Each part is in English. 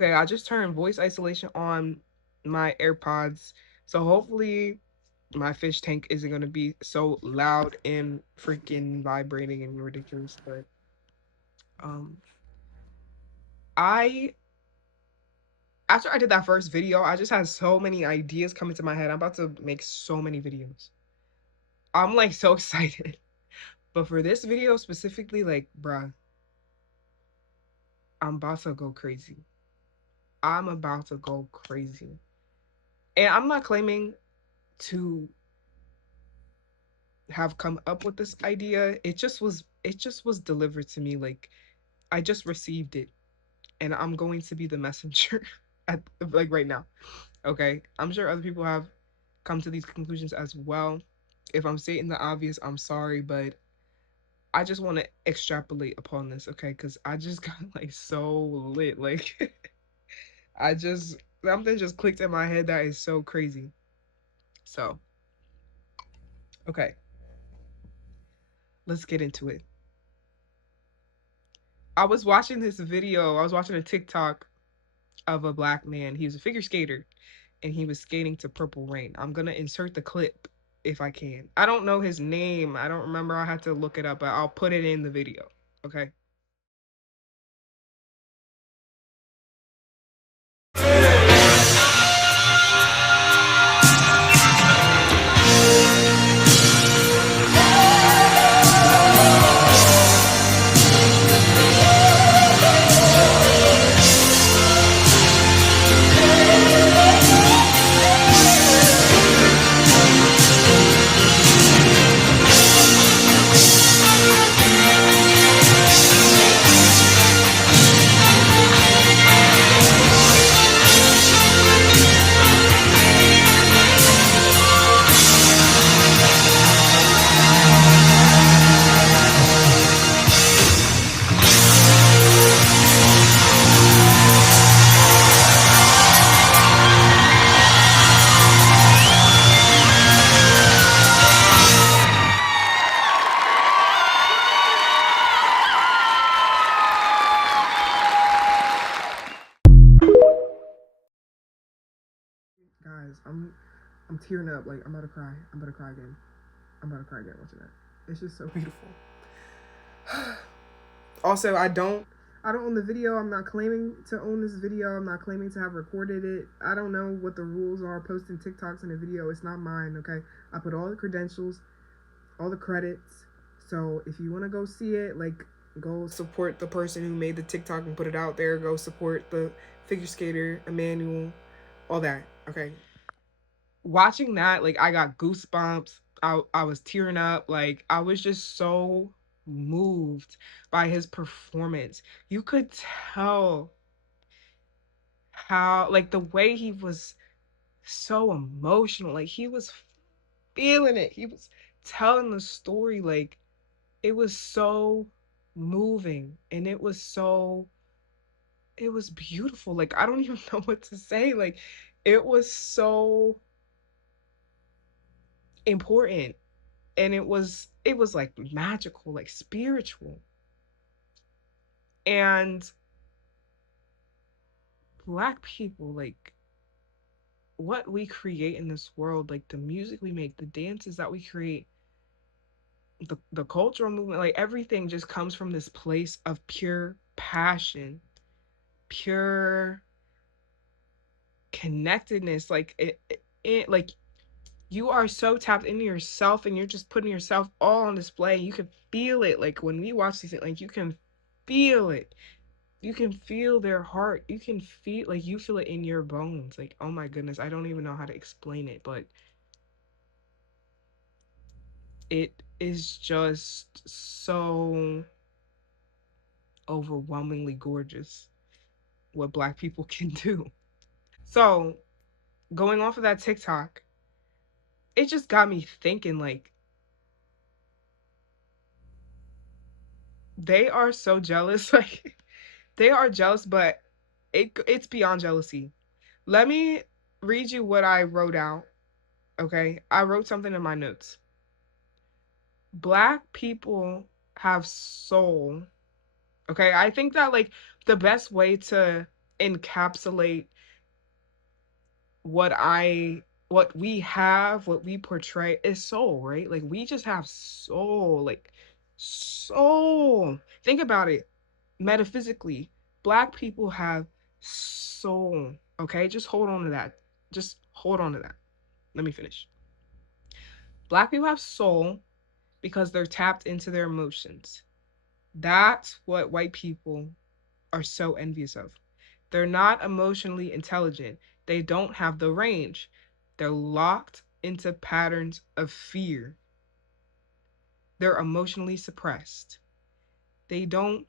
Okay, I just turned voice isolation on my AirPods. So hopefully my fish tank isn't gonna be so loud and freaking vibrating and ridiculous. But um I after I did that first video, I just had so many ideas coming to my head. I'm about to make so many videos. I'm like so excited. But for this video specifically, like, bruh, I'm about to go crazy. I'm about to go crazy. And I'm not claiming to have come up with this idea. It just was delivered to me. Like, I just received it and I'm going to be the messenger at like right now. Okay? I'm sure other people have come to these conclusions as well. If I'm stating the obvious, I'm sorry, but I just want to extrapolate upon this, okay? Cuz I just got like so lit. Like I just something just clicked in my head that is so crazy. So, okay, let's get into it. I was watching this video, I was watching a TikTok of a black man. He was a figure skater and he was skating to Purple Rain. I'm gonna insert the clip if I can. I don't know his name. I don't remember. I had to look it up, but I'll put it in the video. Okay. Guys, I'm tearing up. Like I'm about to cry. I'm about to cry again. I'm about to cry again watching that. It's just so beautiful. Also, I don't own the video. I'm not claiming to own this video. I'm not claiming to have recorded it. I don't know what the rules are posting TikToks in a video. It's not mine, okay? I put all the credentials, all the credits. So if you want to go see it, like, go support the person who made the TikTok and put it out there. Go support the figure skater, Emmanuel, all that, okay? Watching that, like, I got goosebumps. I was tearing up. Like, I was just so moved by his performance. You could tell how, like, the way he was so emotional. Like, he was feeling it. He was telling the story. Like, it was so moving and it was beautiful. Like, I don't even know what to say. Like, it was so important and it was like magical, like spiritual. And black people, like what we create in this world, like the music we make, the dances that we create, the cultural movement, like everything just comes from this place of pure passion, pure connectedness. Like it like you are so tapped into yourself and you're just putting yourself all on display. You can feel it. Like when we watch these things, like you can feel it. You can feel their heart. You can feel like you feel it in your bones. Like, oh my goodness, I don't even know how to explain it, but it is just so overwhelmingly gorgeous what black people can do. So, going off of that TikTok, it just got me thinking like they are so jealous. Like they are jealous, but it's beyond jealousy. Let me read you what I wrote out. Okay? I wrote something in my notes. Black people have soul. Okay? I think that like the best way to encapsulate what we have, what we portray is soul, right? Like we just have soul, like soul. Think about it metaphysically. Black people have soul. Okay, just hold on to that. Just hold on to that. Let me finish. Black people have soul because they're tapped into their emotions. That's what white people are so envious of. They're not emotionally intelligent. They don't have the range. They're locked into patterns of fear. They're emotionally suppressed. They don't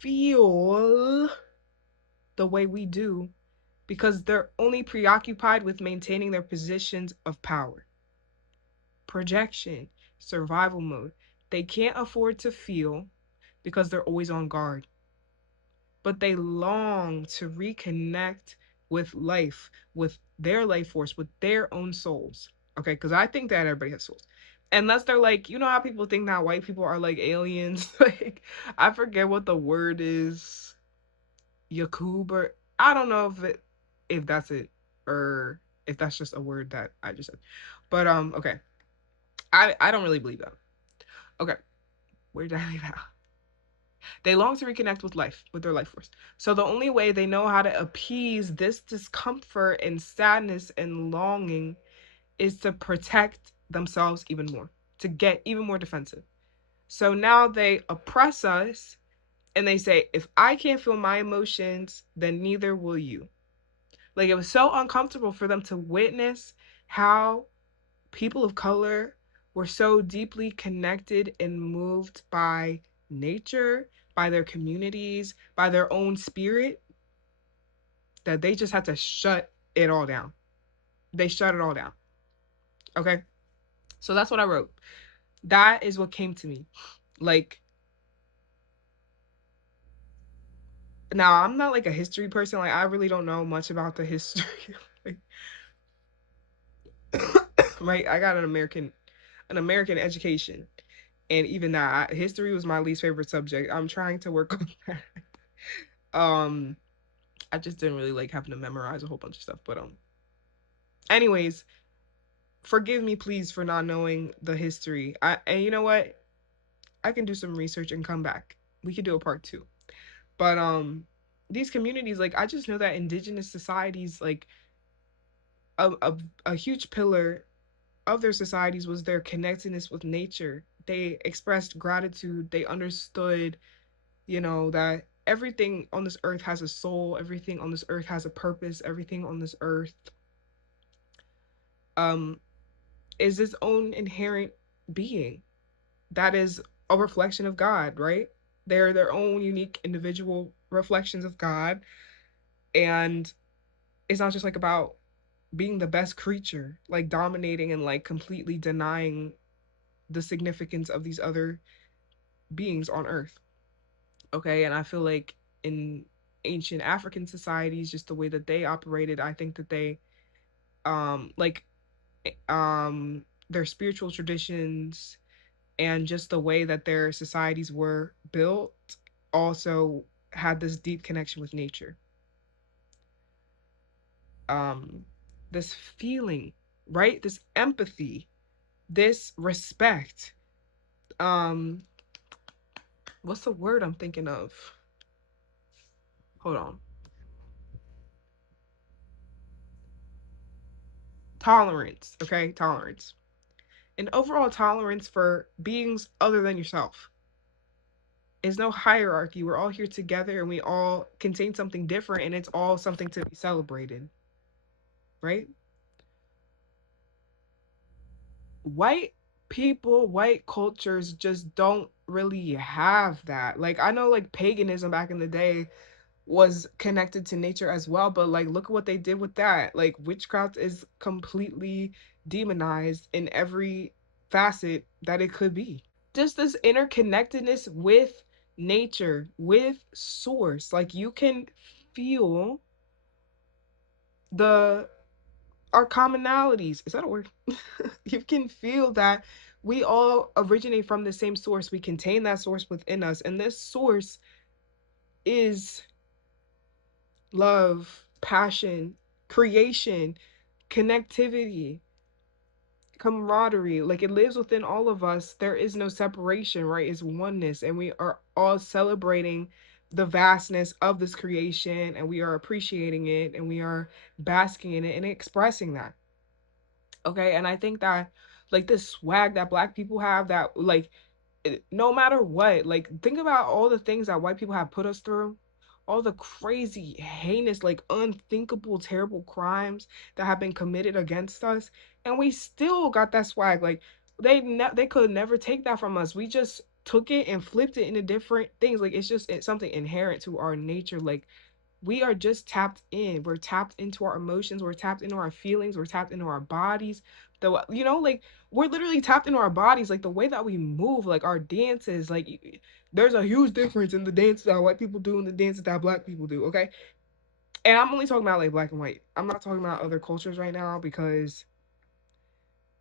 feel the way we do because they're only preoccupied with maintaining their positions of power. Projection, survival mode. They can't afford to feel because they're always on guard, but they long to reconnect with life, with their life force, with their own souls. Okay, because I think that everybody has souls. Unless they're like, you know how people think that white people are like aliens? Like, I forget what the word is. Yakub, or I don't know if that's it, or if that's just a word that I just said. But okay. I don't really believe that. Okay, where did I leave out? They long to reconnect with life, with their life force. So the only way they know how to appease this discomfort and sadness and longing is to protect themselves even more, to get even more defensive. So now they oppress us and they say, if I can't feel my emotions, then neither will you. Like it was so uncomfortable for them to witness how people of color were so deeply connected and moved by nature, by their communities, by their own spirit, that they just had to shut it all down. They shut it all down. Okay. So that's what I wrote. That is what came to me. Like, now I'm not like a history person. Like, I really don't know much about the history. Like, right? I got an American education. And even that, history was my least favorite subject. I'm trying to work on that. I just didn't really like having to memorize a whole bunch of stuff. But anyways, forgive me please for not knowing the history. And you know what? I can do some research and come back. We could do a part 2. But these communities, like I just know that indigenous societies, like a huge pillar of their societies was their connectedness with nature. They expressed gratitude. They understood, that everything on this earth has a soul, everything on this earth has a purpose, everything on this earth um is its own inherent being that is a reflection of God, right? They're their own unique individual reflections of God. And it's not just like about being the best creature, like dominating and like completely denying the significance of these other beings on earth. Okay. And I feel like in ancient African societies, just the way that they operated, I think that they like their spiritual traditions and just the way that their societies were built also had this deep connection with nature. Um, this feeling, right? This empathy, this respect. Um, what's the word I'm thinking of? Hold on. Tolerance, okay? Tolerance. An overall tolerance for beings other than yourself. There's no hierarchy. We're all here together and we all contain something different and it's all something to be celebrated, right? White people, white cultures just don't really have that. Like I know like paganism back in the day was connected to nature as well, but like look at what they did with that. Like witchcraft is completely demonized in every facet that it could be. Just this interconnectedness with nature, with source. Like you can feel the our commonalities. Is that a word? You can feel that we all originate from the same source. We contain that source within us. And this source is love, passion, creation, connectivity, camaraderie. Like, it lives within all of us. There is no separation, right? It's oneness, and we are all celebrating the vastness of this creation, and we are appreciating it, and we are basking in it and expressing that. Okay, and I think that, like, this swag that black people have, that, like, no matter what, like, think about all the things that white people have put us through, all the crazy, heinous, like, unthinkable, terrible crimes that have been committed against us, and we still got that swag. Like, they could never take that from us. We just took it and flipped it into different things. Like, it's something inherent to our nature. Like, we are just tapped in. We're tapped into our emotions. We're tapped into our feelings. We're tapped into our bodies. Like, we're literally tapped into our bodies. Like, the way that we move, like our dances, like, there's a huge difference in the dances that white people do and the dances that black people do. Okay. And I'm only talking about like black and white. I'm not talking about other cultures right now because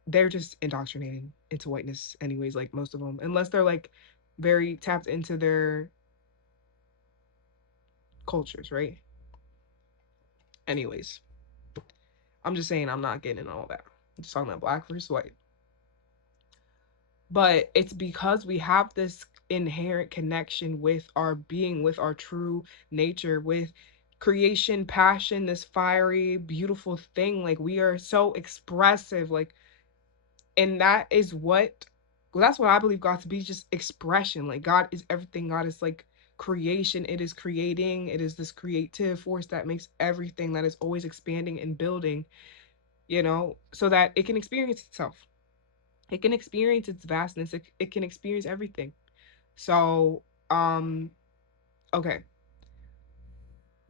they're just indoctrinating into whiteness anyways, like most of them, unless they're like very tapped into their cultures, right? Anyways, I'm just saying I'm not getting into all that. I'm just talking about black versus white. But it's because we have this inherent connection with our being, with our true nature, with creation, passion, this fiery, beautiful thing. Like, we are so expressive, like, and that is what, well, that's what I believe God to be, just expression. Like, God is everything. God is like creation. It is creating. It is this creative force that makes everything, that is always expanding and building, so that it can experience itself. It can experience its vastness. It can experience everything. So, okay.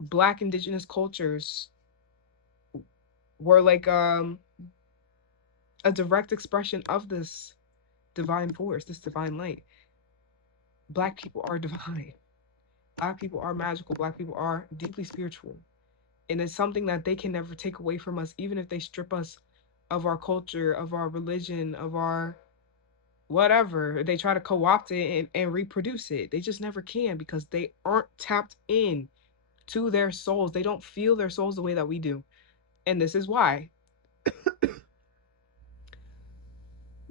Black indigenous cultures were like a direct expression of this divine force, this divine light. Black people are divine. Black people are magical. Black people are deeply spiritual. And it's something that they can never take away from us, even if they strip us of our culture, of our religion, of our whatever. They try to co-opt it and reproduce it. They just never can, because they aren't tapped in to their souls. They don't feel their souls the way that we do. And this is why.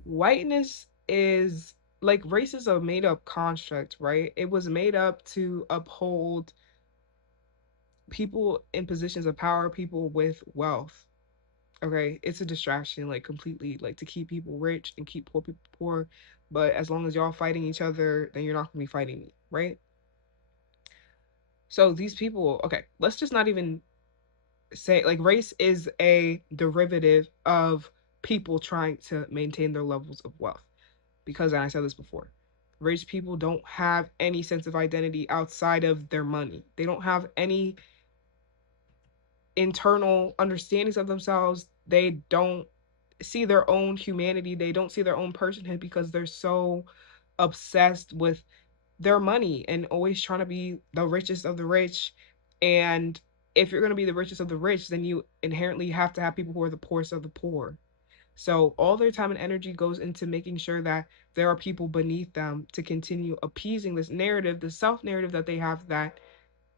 Whiteness is like, race is a made up construct, right? It was made up to uphold people in positions of power, people with wealth. Okay, it's a distraction, like, completely, like, to keep people rich and keep poor people poor. But as long as y'all fighting each other, then you're not gonna be fighting me, right? So these people, okay, let's just not even say, like, race is a derivative of people trying to maintain their levels of wealth. Because, and I said this before, rich people don't have any sense of identity outside of their money. They don't have any internal understandings of themselves. They don't see their own humanity. They don't see their own personhood, because they're so obsessed with their money and always trying to be the richest of the rich. And if you're going to be the richest of the rich, then you inherently have to have people who are the poorest of the poor. So all their time and energy goes into making sure that there are people beneath them to continue appeasing this narrative, the self narrative that they have, that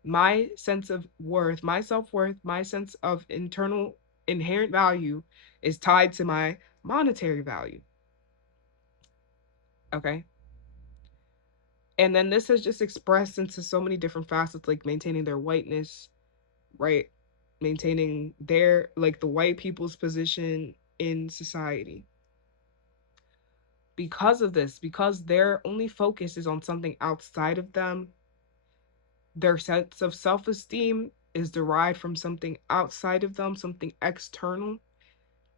my sense of worth, my self worth, my sense of internal inherent value is tied to my monetary value. Okay. And then this has just expressed into so many different facets, like maintaining their whiteness, right? Maintaining their, like, the white people's position in society. Because of this, because their only focus is on something outside of them, their sense of self esteem is derived from something outside of them, something external.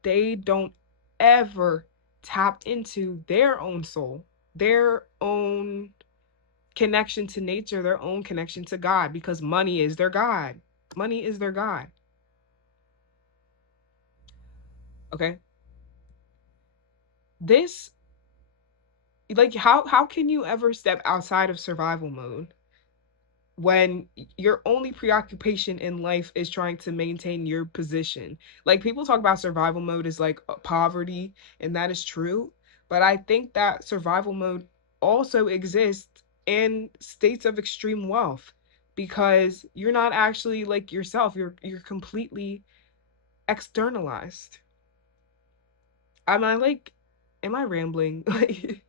They don't ever tap into their own soul, their own connection to nature, their own connection to God, because money is their God. Money is their God. Okay. This, like, how can you ever step outside of survival mode when your only preoccupation in life is trying to maintain your position? Like, people talk about survival mode as like poverty, and that is true, but I think that survival mode also exists in states of extreme wealth. because you're not actually like yourself. You're completely externalized. Am I rambling? Like,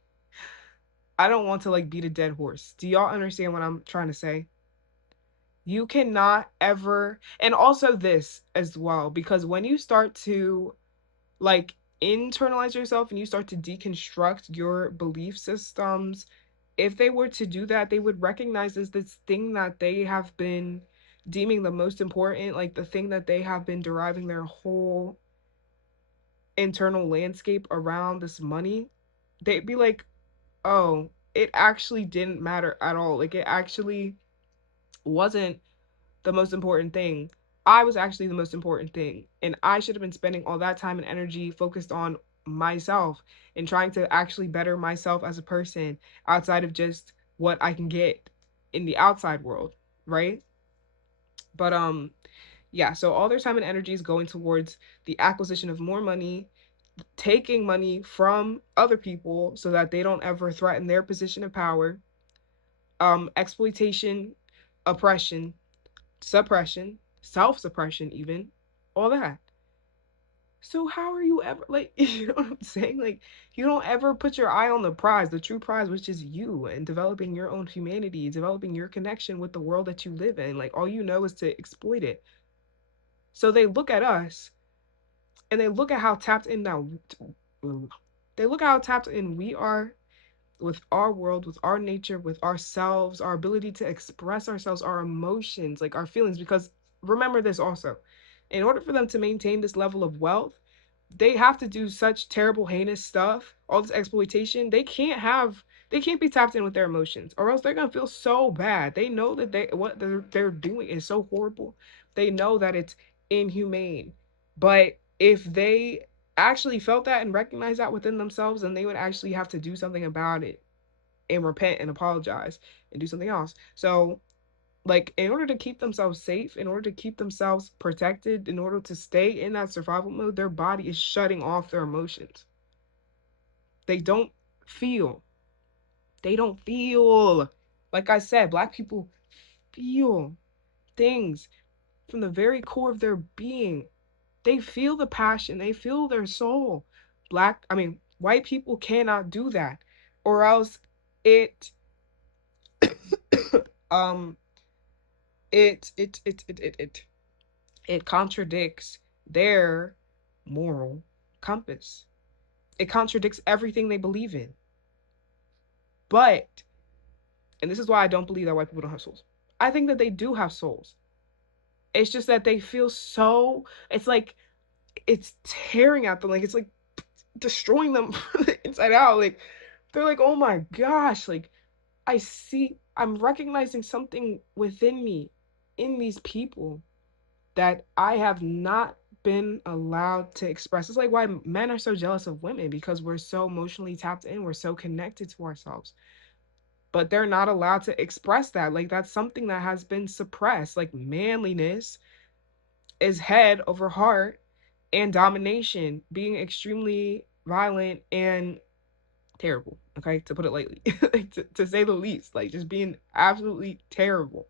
I don't want to like beat a dead horse. Do y'all understand what I'm trying to say? You cannot ever, and also this as well, because when you start to like internalize yourself and you start to deconstruct your belief systems, if they were to do that, they would recognize as this thing that they have been deeming the most important, like the thing that they have been deriving their whole internal landscape around, this money. They'd be like, oh, it actually didn't matter at all. Like, it actually wasn't the most important thing. I was actually the most important thing. And I should have been spending all that time and energy focused on myself and trying to actually better myself as a person outside of just what I can get in the outside world, right? But yeah, so all their time and energy is going towards the acquisition of more money, taking money from other people so that they don't ever threaten their position of power, exploitation, oppression, suppression, self-suppression, even all that. So how are you ever like, you know what I'm saying? Like, you don't ever put your eye on the prize, the true prize, which is you, and developing your own humanity, developing your connection with the world that you live in. Like, all you know is to exploit it. So they look at us and they look at how tapped in now, they look at how tapped in we are with our world, with our nature, with ourselves, our ability to express ourselves, our emotions, like our feelings. Because remember this also, in order for them to maintain this level of wealth, they have to do such terrible, heinous stuff, all this exploitation. They can't be tapped in with their emotions, or else they're gonna feel so bad. They know that what they're doing is so horrible. They know that it's inhumane. But if they actually felt that and recognized that within themselves, then they would actually have to do something about it and repent and apologize and do something else. So, like, in order to keep themselves safe, in order to keep themselves protected, in order to stay in that survival mode, their body is shutting off their emotions. They don't feel. They don't feel. Like I said, Black people feel things from the very core of their being. They feel the passion, they feel their soul. White people cannot do that, or else it um it contradicts their moral compass. It contradicts everything they believe in. But, and this is why I don't believe that white people don't have souls. I think that they do have souls. It's just that they feel so, it's like it's tearing at them, like it's like destroying them from the inside out. Like, they're like, oh my gosh, like I'm recognizing something within me in these people that I have not been allowed to express. It's like why men are so jealous of women, because we're so emotionally tapped in, we're so connected to ourselves. But they're not allowed to express that. Like, that's something that has been suppressed. Like, manliness is head over heart, and domination, being extremely violent and terrible, okay, to put it lightly, to say the least, like just being absolutely terrible.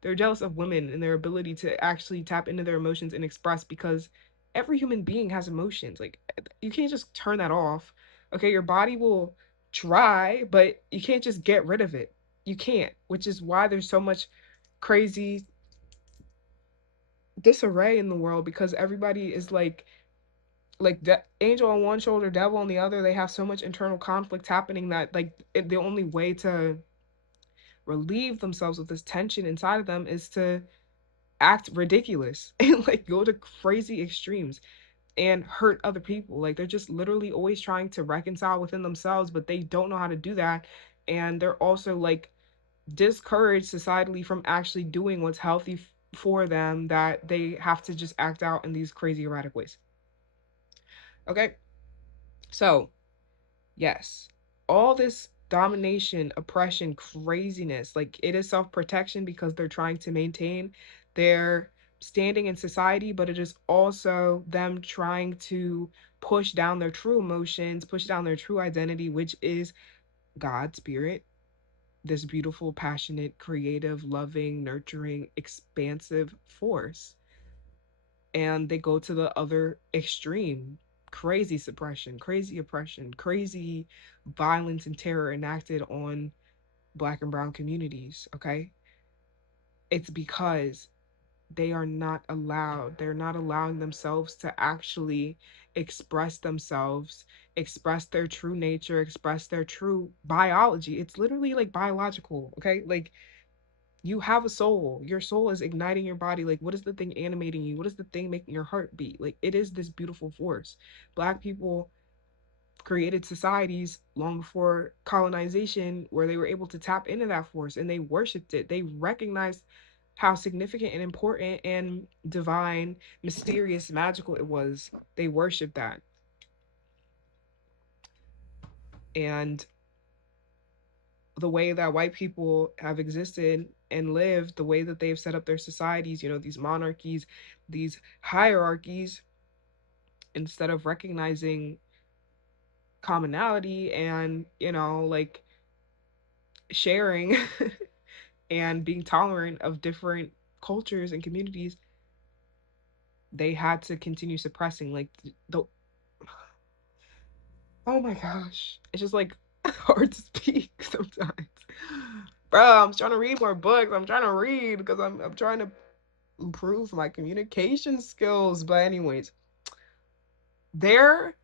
They're jealous of women and their ability to actually tap into their emotions and express, because every human being has emotions. Like, you can't just turn that off. Okay, your body will try, but you can't just get rid of it. You can't, which is why there's so much crazy disarray in the world, because everybody is like angel on one shoulder, devil on the other. They have so much internal conflict happening that like the only way to relieve themselves of this tension inside of them is to act ridiculous and like go to crazy extremes and hurt other people. Like, they're just literally always trying to reconcile within themselves, but they don't know how to do that. And they're also like discouraged societally from actually doing what's healthy for them, that they have to just act out in these crazy erratic ways. Okay, so yes, all this domination, oppression, craziness, like, it is self-protection because they're trying to maintain their standing in society, but it is also them trying to push down their true emotions, push down their true identity, which is God, spirit, this beautiful, passionate, creative, loving, nurturing, expansive force. And they go to the other extreme. Crazy suppression, crazy oppression, crazy violence and terror enacted on Black and brown communities. Okay. It's because they're not allowing themselves to actually express themselves, express their true nature, express their true biology. It's literally like biological. Okay. Like, you have a soul. Your soul is igniting your body. Like, what is the thing animating you? What is the thing making your heart beat? Like, it is this beautiful force. Black people created societies long before colonization where they were able to tap into that force, and they worshiped it. They recognized how significant and important and divine, mysterious, magical it was. They worshiped that. And the way that white people have existed and lived, the way that they've set up their societies, these monarchies, these hierarchies, instead of recognizing commonality and, like, sharing and being tolerant of different cultures and communities, they had to continue suppressing, like, the oh my gosh, it's just like hard to speak sometimes. Bro, I'm trying to read more books. I'm trying to read because I'm trying to improve my communication skills. But anyways, their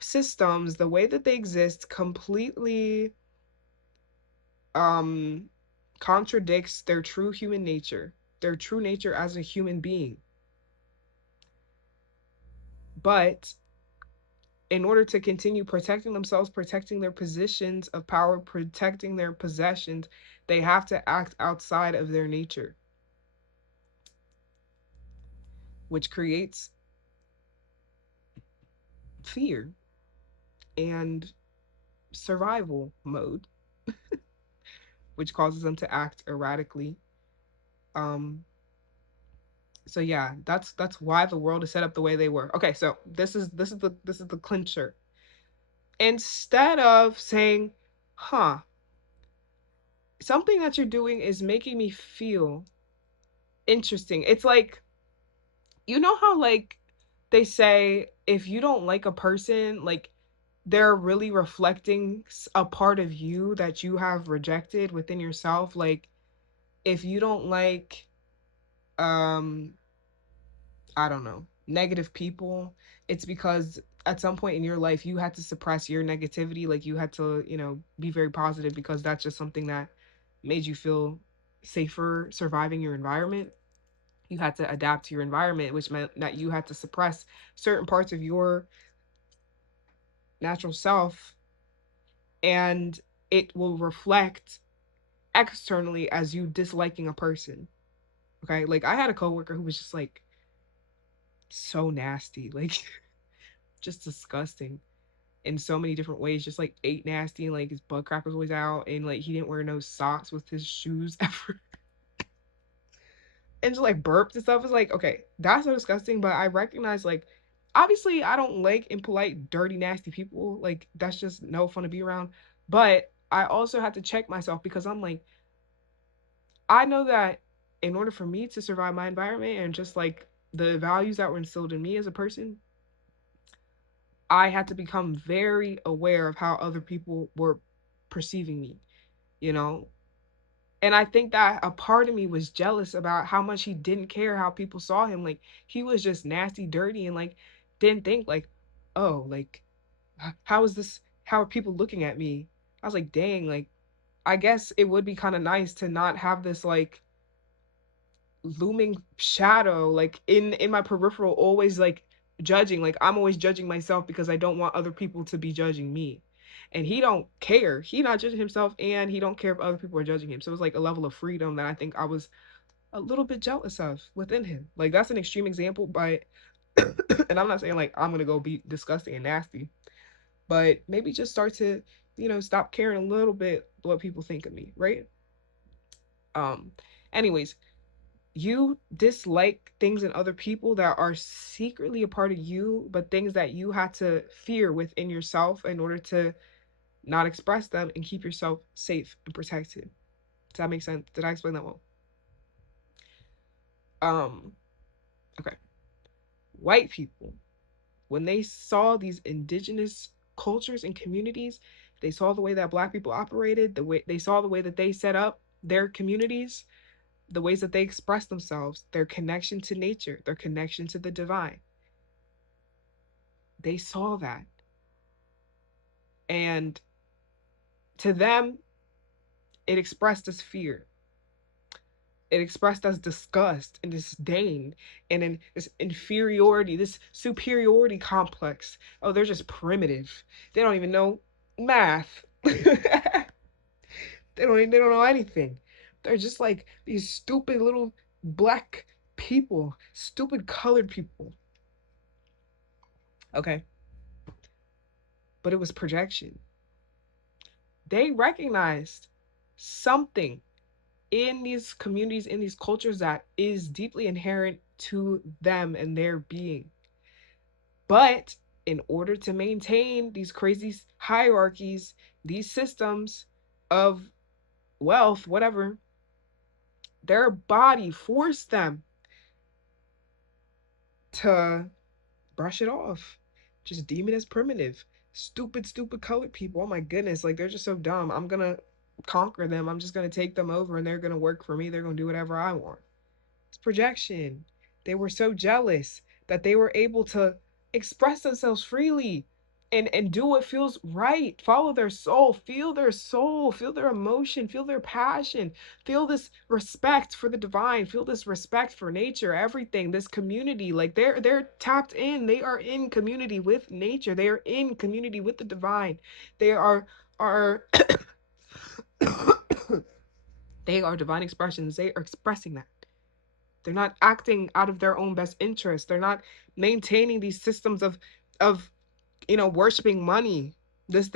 systems, the way that they exist, completely um contradicts their true human nature, their true nature as a human being. But in order to continue protecting themselves, protecting their positions of power, protecting their possessions, they have to act outside of their nature, which creates fear and survival mode, which causes them to act erratically. Um, so yeah, that's why the world is set up the way they were. Okay, so this is the clincher. Instead of saying, "Huh, something that you're doing is making me feel interesting." It's like, how, like, they say if you don't like a person, like, they're really reflecting a part of you that you have rejected within yourself. Like, if you don't like, um I don't know, negative people, it's because at some point in your life you had to suppress your negativity. Like, you had to, be very positive because that's just something that made you feel safer surviving your environment. You had to adapt to your environment, which meant that you had to suppress certain parts of your natural self, and it will reflect externally as you disliking a person. Okay? Like, I had a coworker who was just like so nasty, like just disgusting in so many different ways, just like ate nasty, and like his butt crack was always out, and like he didn't wear no socks with his shoes ever. And just like burped and stuff. Is like, okay, that's so disgusting. But I recognize, like, obviously I don't like impolite, dirty, nasty people. Like, that's just no fun to be around. But I also had to check myself because I'm like, I know that in order for me to survive my environment and just like the values that were instilled in me as a person, I had to become very aware of how other people were perceiving me, you know? And I think that a part of me was jealous about how much he didn't care how people saw him. Like, he was just nasty, dirty, and like didn't think like, oh, like, how is this? How are people looking at me? I was like, dang, like, I guess it would be kind of nice to not have this like looming shadow like in my peripheral, always like judging. Like, I'm always judging myself because I don't want other people to be judging me. And he don't care, he not judging himself, and he don't care if other people are judging him. So it was like a level of freedom that I think I was a little bit jealous of within him. Like, that's an extreme example, but and I'm not saying like I'm gonna go be disgusting and nasty, but maybe just start to, stop caring a little bit what people think of me, right? um Anyways, you dislike things in other people that are secretly a part of you, but things that you had to fear within yourself in order to not express them, and keep yourself safe and protected. Does that make sense? Did I explain that well? Um, okay. White people, when they saw these indigenous cultures and communities, they saw the way that Black people operated, the way they saw the way that they set up their communities, the ways that they express themselves, their connection to nature, their connection to the divine. They saw that. And to them, it expressed as fear. It expressed as disgust and disdain and in this inferiority, this superiority complex. Oh, they're just primitive. They don't even know math. They don't know anything. They're just like these stupid little black people, stupid colored people. Okay. But it was projection. They recognized something in these communities, in these cultures that is deeply inherent to them and their being. But in order to maintain these crazy hierarchies, these systems of wealth, whatever, their body forced them to brush it off, just deem it as primitive. Stupid, stupid colored people. Oh my goodness, like they're just so dumb. I'm gonna conquer them. I'm just gonna take them over and they're gonna work for me. They're gonna do whatever I want. It's projection. They were so jealous that they were able to express themselves freely and do what feels right. Follow their soul, feel their emotion, feel their passion, feel this respect for the divine, feel this respect for nature, everything, this community. Like they're tapped in. They are in community with nature. They are in community with the divine. They are they are divine expressions. They are expressing that. They're not acting out of their own best interest. They're not maintaining these systems of worshiping money. This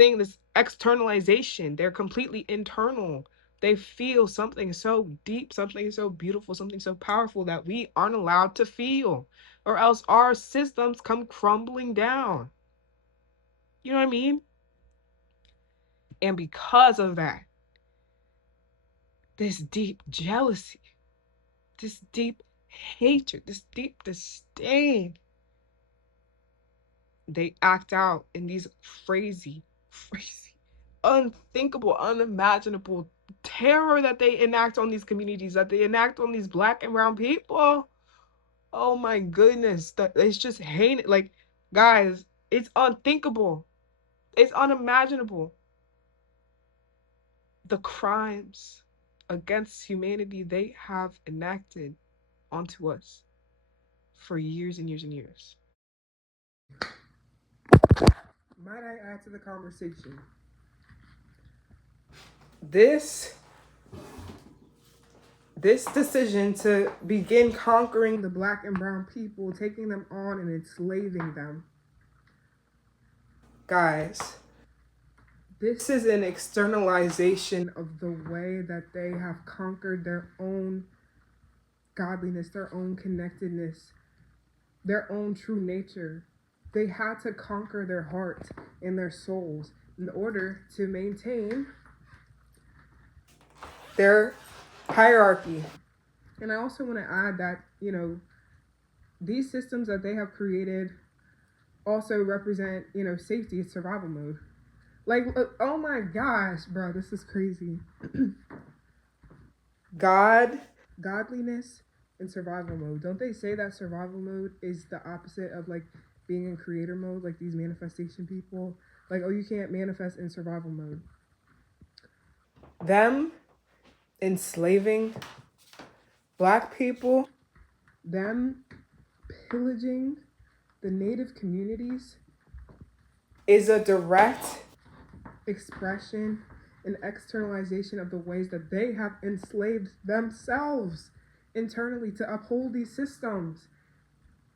externalization. They're completely internal. They feel something so deep, something so beautiful, something so powerful that we aren't allowed to feel, or else our systems come crumbling down. You know what I mean? And because of that, this deep jealousy, this deep hatred, this deep disdain, they act out in these crazy, unthinkable, unimaginable terror that they enact on these communities, that they enact on these Black and brown people. Oh my goodness, that it's just heinous. Like, guys, it's unthinkable. It's unimaginable. The crimes against humanity they have enacted onto us for years and years and years. Might I add to the conversation? This decision to begin conquering the Black and brown people, taking them on and enslaving them. Guys, this is an externalization of the way that they have conquered their own godliness, their own connectedness, their own true nature. They had to conquer their hearts and their souls in order to maintain their hierarchy. And I also want to add that, these systems that they have created also represent, safety and survival mode. Like, oh my gosh, bro, this is crazy. Godliness and survival mode. Don't they say that survival mode is the opposite of like being in creator mode, like these manifestation people? Like, oh, you can't manifest in survival mode. Them enslaving Black people, them pillaging the native communities is a direct expression and externalization of the ways that they have enslaved themselves internally to uphold these systems.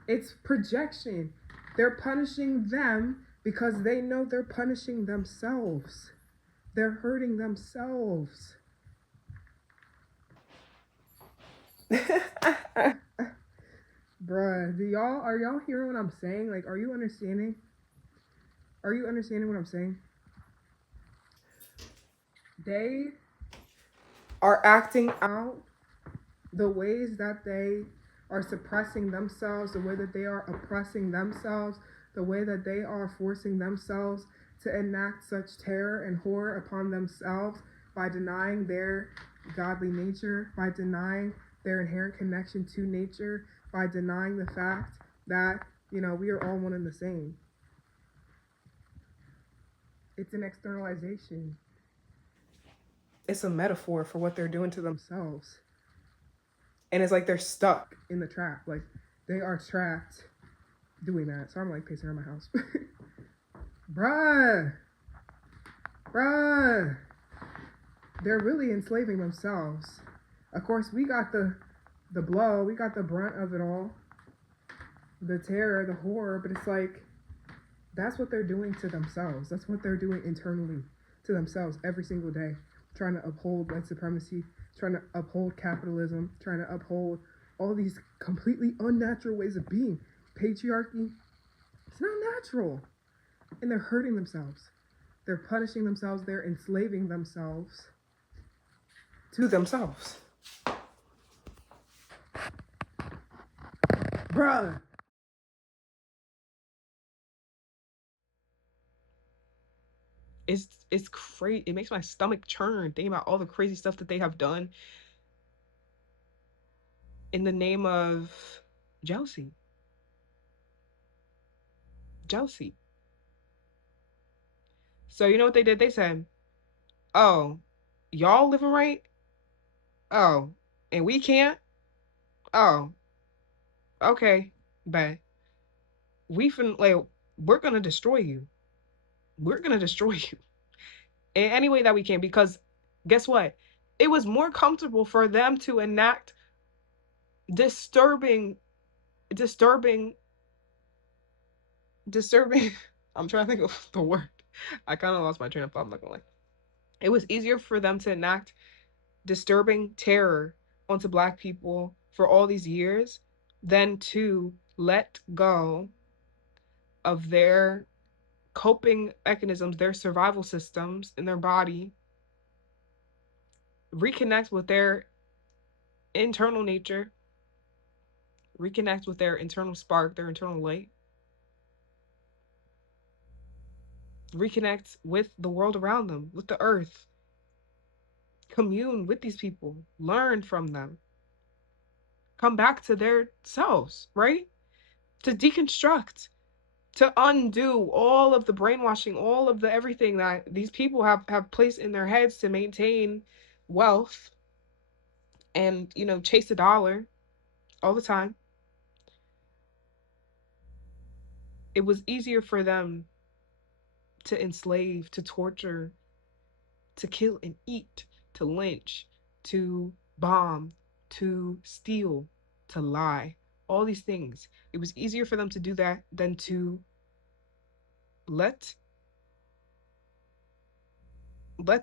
It's projection. They're punishing them because they know they're punishing themselves. They're hurting themselves. Bruh, are y'all hearing what I'm saying? Like, are you understanding? Are you understanding what I'm saying? they are acting out, the ways that they are suppressing themselves, the way that they are oppressing themselves, the way that they are forcing themselves to enact such terror and horror upon themselves by denying their godly nature, by denying their inherent connection to nature, by denying the fact that, we are all one and the same. It's an externalization. It's a metaphor for what they're doing to themselves. And it's like they're stuck in the trap. Like, they are trapped doing that. So I'm like pacing around my house. Bruh. They're really enslaving themselves. Of course, we got the blow. We got the brunt of it all. The terror, the horror. But it's like, that's what they're doing to themselves. That's what they're doing internally to themselves every single day. Trying to uphold white supremacy, trying to uphold capitalism, trying to uphold all these completely unnatural ways of being. Patriarchy, it's not natural. And they're hurting themselves. They're punishing themselves. They're enslaving themselves to themselves. Bruh. It's crazy. It makes my stomach churn thinking about all the crazy stuff that they have done in the name of jealousy. Jealousy. So you know what they did? They said, "Oh, y'all living right? Oh, and we can't? Oh, okay, but we're gonna destroy you. We're gonna destroy you in any way that we can, because guess what? It was more comfortable for them to enact disturbing, disturbing, disturbing. I'm trying to think of the word. I kind of lost my train of thought. I'm not gonna lie. It was easier for them to enact disturbing terror onto Black people for all these years than to let go of their coping mechanisms, their survival systems in their body, reconnect with their internal nature, reconnect with their internal spark, their internal light, reconnect with the world around them, with the earth, commune with these people, learn from them, come back to their selves, right? To deconstruct, to undo all of the brainwashing, all of the everything that these people have placed in their heads to maintain wealth and, chase a dollar all the time. It was easier for them to enslave, to torture, to kill and eat, to lynch, to bomb, to steal, to lie, all these things. It was easier for them to do that than to let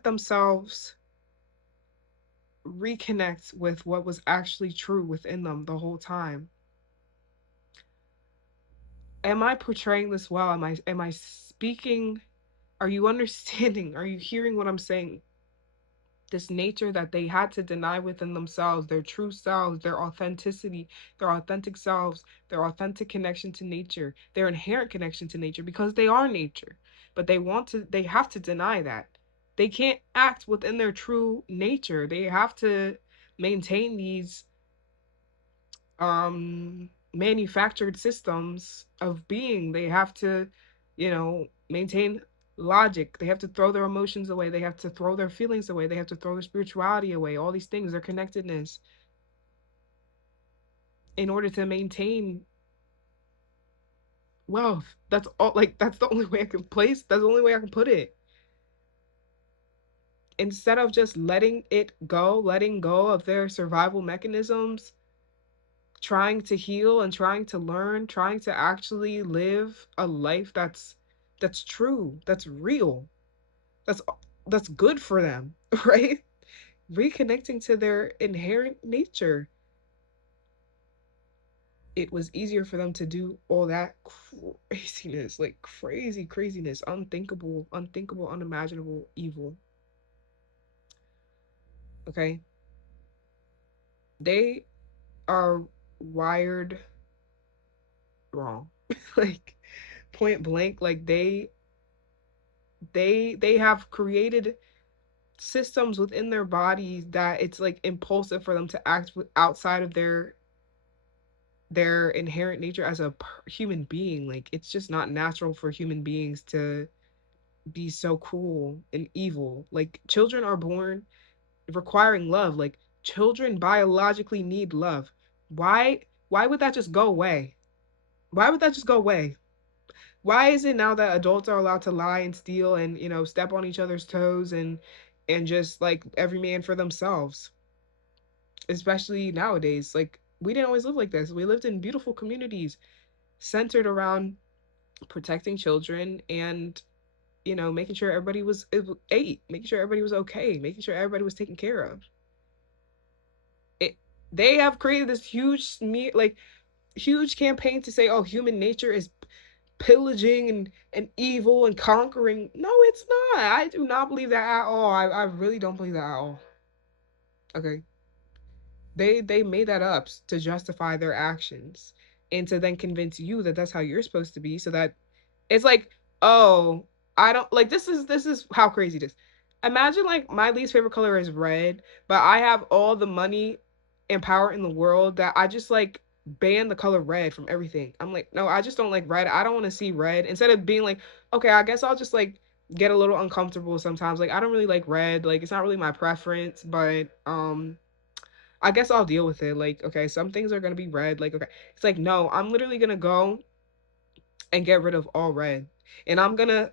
themselves reconnect with what was actually true within them the whole time. Am I portraying this well? Am I speaking? Are you understanding? Are you hearing what I'm saying? This nature that they had to deny within themselves, their true selves, their authenticity, their authentic selves, their authentic connection to nature, their inherent connection to nature, because they are nature. But they have to deny that. They can't act within their true nature. They have to maintain these manufactured systems of being. They have to, maintain logic. They have to throw their emotions away. They have to throw their feelings away. They have to throw their spirituality away. All these things, their connectedness, in order to maintain wealth. That's all. Like, that's the only way I can place. That's the only way I can put it. Instead of just letting it go, letting go of their survival mechanisms, trying to heal and trying to learn, trying to actually live a life that's true, that's real, that's that's good for them, right? Reconnecting to their inherent nature. It was easier for them to do all that craziness, like crazy craziness, unthinkable, unimaginable evil. Okay, they are wired wrong. Like point blank, like they have created systems within their bodies that it's like impulsive for them to act outside of their inherent nature as a human being. Like it's just not natural for human beings to be so cruel and evil. Like children are born requiring love. Like children biologically need love. Why would that just go away? Why would that just go away? Why is it now that adults are allowed to lie and steal and, step on each other's toes and just like every man for themselves? Especially nowadays. Like we didn't always live like this. We lived in beautiful communities centered around protecting children and, making sure everybody ate, making sure everybody was okay, making sure everybody was taken care of. It they have created this huge campaign to say, oh, human nature is pillaging and evil and conquering. No, it's not. I do not believe that at all. I really don't believe that at all. Okay. They made that up to justify their actions and to then convince you that that's how you're supposed to be, so that it's like, oh, I don't like this is how crazy it is. Imagine like my least favorite color is red, but I have all the money and power in the world that I just like ban the color red from everything. I'm like, no, I just don't like red. I don't want to see red. Instead of being like, okay, I guess I'll just like get a little uncomfortable sometimes. Like I don't really like red. Like it's not really my preference, but I guess I'll deal with it. Like, okay, some things are gonna be red. Like, okay. It's like, no, I'm literally gonna go and get rid of all red. And I'm gonna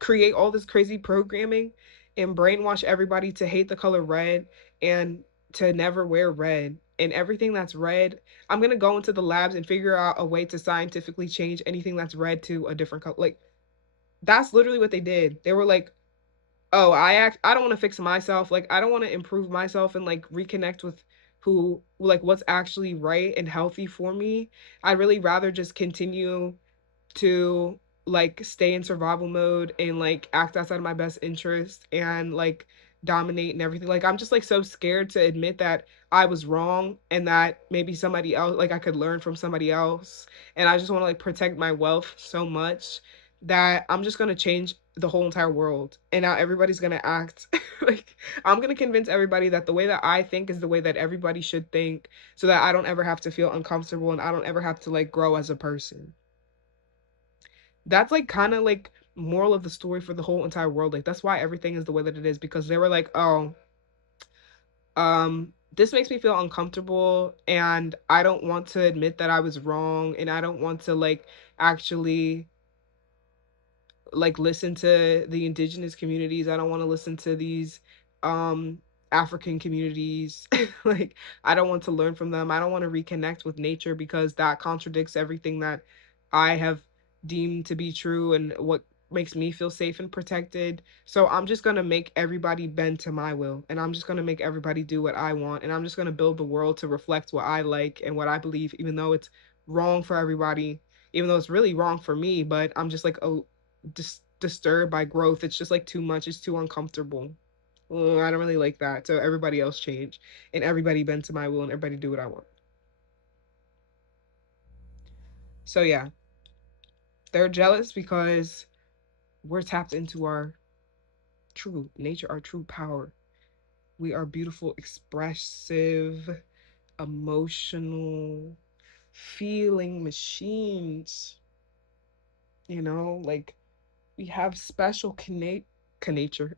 create all this crazy programming and brainwash everybody to hate the color red and to never wear red. And everything that's red, I'm gonna go into the labs and figure out a way to scientifically change anything that's red to a different color. Like, that's literally what they did. They were like, oh, I don't want to fix myself. Like I don't want to improve myself and like reconnect with who like what's actually right and healthy for me. I'd really rather just continue to like stay in survival mode and like act outside of my best interest and like dominate and everything. Like I'm just like so scared to admit that I was wrong and that maybe somebody else, like I could learn from somebody else. And I just want to like protect my wealth so much that I'm just going to change the whole entire world. And now everybody's going to act like I'm going to convince everybody that the way that I think is the way that everybody should think, so that I don't ever have to feel uncomfortable and I don't ever have to like grow as a person. That's like kind of like moral of the story for the whole entire world. Like that's why everything is the way that it is, because they were like, oh, this makes me feel uncomfortable and I don't want to admit that I was wrong and I don't want to like actually like listen to the indigenous communities. I don't want to listen to these um African communities. Like I don't want to learn from them. I don't want to reconnect with nature because that contradicts everything that I have deemed to be true and what makes me feel safe and protected. So I'm just going to make everybody bend to my will and I'm just going to make everybody do what I want and I'm just going to build the world to reflect what I like and what I believe, even though it's wrong for everybody, even though it's really wrong for me, but I'm just like, oh, disturbed by growth. It's just like too much. It's too uncomfortable. I don't really like that. So everybody else change and everybody bend to my will and everybody do what I want. So yeah, they're jealous because we're tapped into our true nature, our true power. We are beautiful, expressive, emotional, feeling machines. Like we have special nature.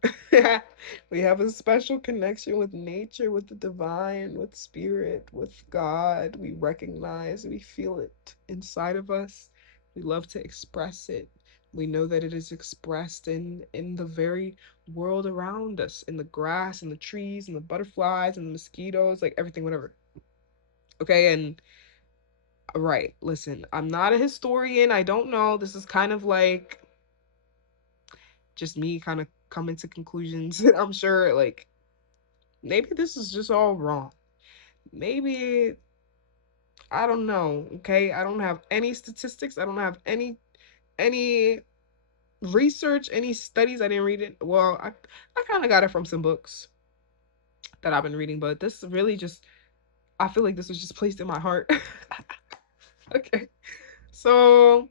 We have a special connection with nature, with the divine, with spirit, with God. We recognize, we feel it inside of us. We love to express it. We know that it is expressed in the very world around us, in the grass and the trees and the butterflies and the mosquitoes, like everything, whatever. Okay, and right, listen, I'm not a historian. I don't know. This is kind of like just me kind of coming to conclusions. I'm sure like maybe this is just all wrong. Maybe I don't know. Okay, I don't have any statistics. I don't have any research, any studies. I didn't read it. Well, I kind of got it from some books. that I've been reading, but this really just, I feel like this was just placed in my heart. Okay. So,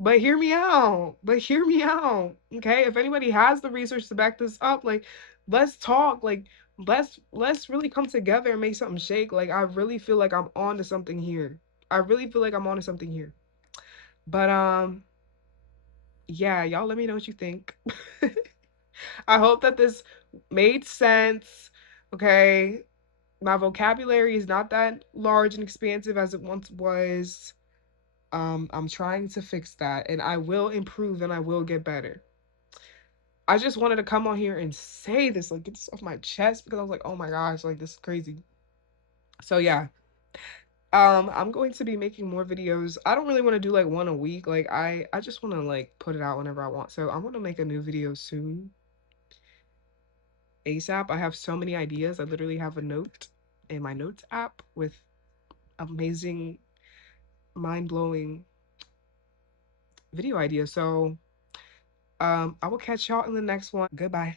but hear me out. But hear me out. Okay? If anybody has the research to back this up, like let's talk. Like let's really come together and make something shake. Like I really feel like I'm on to something here. I really feel like I'm on to something here. But yeah, y'all let me know what you think. I hope that this made sense. Okay? My vocabulary is not that large and expansive as it once was. I'm trying to fix that and I will improve and I will get better. I just wanted to come on here and say this, like get this off my chest because I was like, oh my gosh, like this is crazy. So yeah. I'm going to be making more videos. I don't really want to do like one a week. Like I just want to like put it out whenever I want. So I'm going to make a new video soon. ASAP. I have so many ideas. I literally have a note in my notes app with amazing, mind-blowing video ideas. So I will catch y'all in the next one. Goodbye.